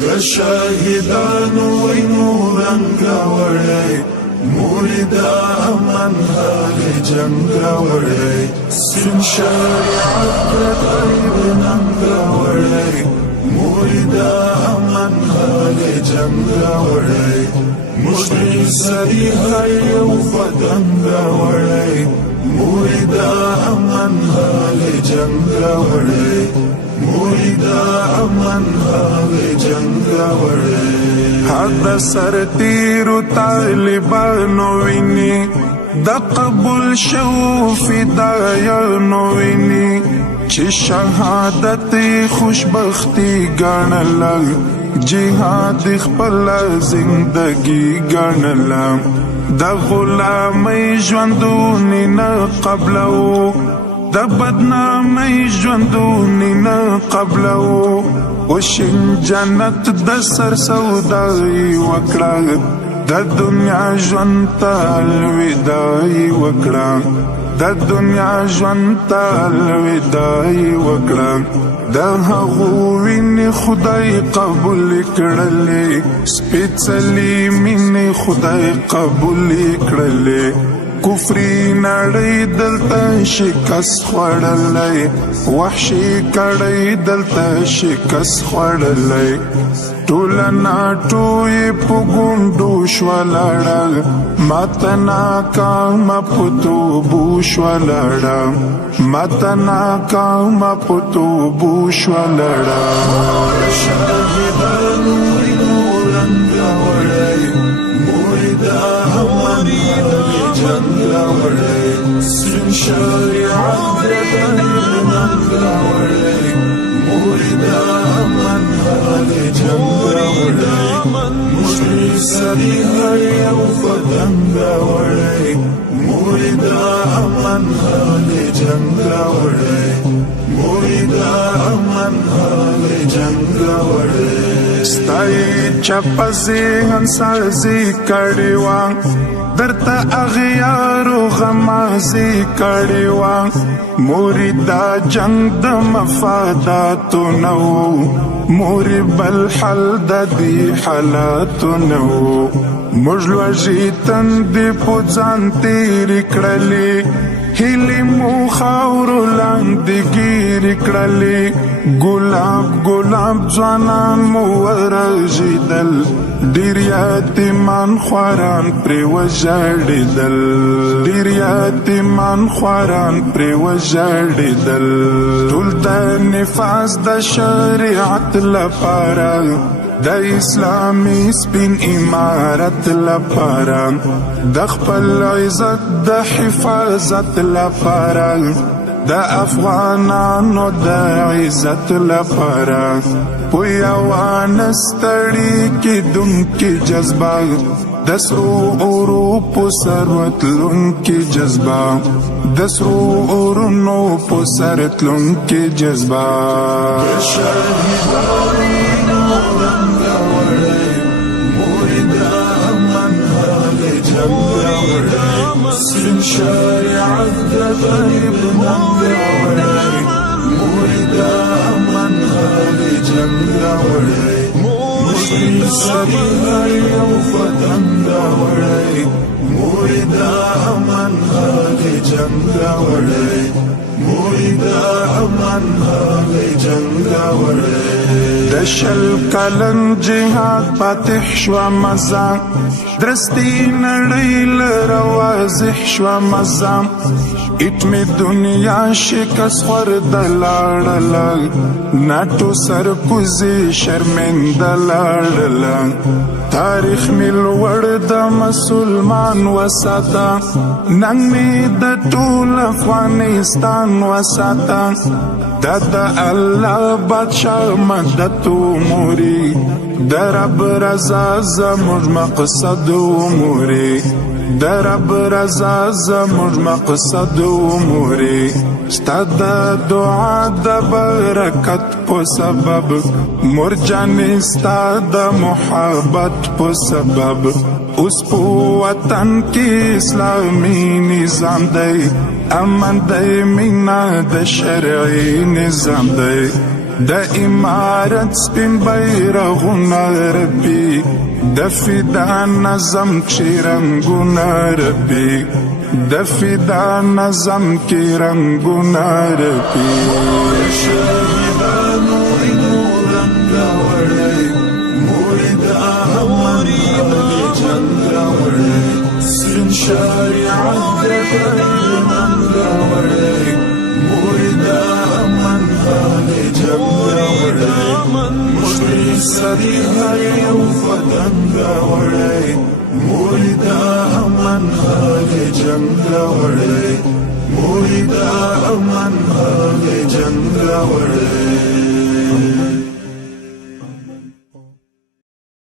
د شاهدانو وینو رنګ راوړی مورد امن حال جنگ راوړی سپین شریعت د طیب ننګ راوړی مورد امن حال جنگ راوړی مشتری سری هر یو بدن راوړی مورد امن حال جنگ راوړی مورد امن حال جنگ راوړی حد سر تیرو طالبانو ویني د قبول شو فدایانو ویني چې شهادت خوشبختی ګڼل جهاد خپل زندگی ګڼل د غلامۍ ژوندونې نه قبلو د بدنامۍ ژوندونې نه قبلو وشین جنت د سر سودای وکړه د دنیا ژوند ته الوداعي وکړه د دنیا ژوند ته الوداعي وکړه د هغو وینې خدای قبول کړلې سپېڅلې مینې خدای قبول کړلې کفری نړۍ دلته شکست خوړلی وحشي کړۍ دلته شکست خوړلی ټوله ناټویې په ګونډو شوه لاړه ماته ناکامه په توبو شوه لاړه ماته ناکامه په توبو شوه لاړه شاهدانو وینو رنګ راوړی مورد امن جنگ راوړی سپین شریعت د طیب ننګ راوړی مورد امن حال جنگ راوړی مشتری سری هر یو بدن راوړی مورد امن حال جنگ راوړی مورد امن حال جنگ راوړی ستای چپه ذهن سازي کړې وه درته اغیارو غمازي کړې وه مورې دا جنگ د مفاداتو نه و مورې بل حل د دې حالاتو نه و موږ لوږې تندې په ځان تېرې کړلې هیلې مو خاورو لاندې ګیرې کړلې ګلاب ګلاب ځوانان مو ورژېدل ډېر یتیمان خواران پرې وژړېدل ډېر یتیمان خواران پرې وژړېدل ټول د نفاذ د شریعت لپاره د اسلامي سپین امارت لپاره د خپل عزت د حفاظت لپاره د افغانانو د عزت لپاره په یوه نستړي کېدونکې جذبه د سرو اورو په سر وتلونکې جذبه د سرو اورونو په سر تلونکې جذبه سپین شریعت د طیب ننګ راوړی مورد امن حال جنګ راوړی مشتری سری هر یو بدن راوړی مورد امن حال جنګ راوړی مورد امن حال جنګ راوړی د شل کلن جهاد فاتح شوه مزه درستی نړۍ لره واضح شوه مزه اټمې دنیا شکست خورده لاړله ناټو سرکوزي شرمنده لاړله تاریخ مې لوړ د مسلمان وساته ننګ مې د ټول افغانستان وساته دا د الله بادشاه مدد موري د رب رضا زموږ مقصد موري د رب رضا زموږ مقصد موري ستا د دعا د برکت په سبب مور جانې ستا د محبت په سبب اوس په وطن کې اسلامي نظام دی امن دی مینا د شرعي نظام دی د امارت سپین بیرغونه ربي د فدا نظم کې رنګونه ربي د فدا نظم کې رنګونه ربي شهیدانو نورم راوړی مردا امن جنگ راوړی سپین شریعت د پیغام راوړی مردا امن جنگ راوړی مشتری سری یو فتن راوړی مردا امن جنگ راوړی مردا امن جنگ راوړی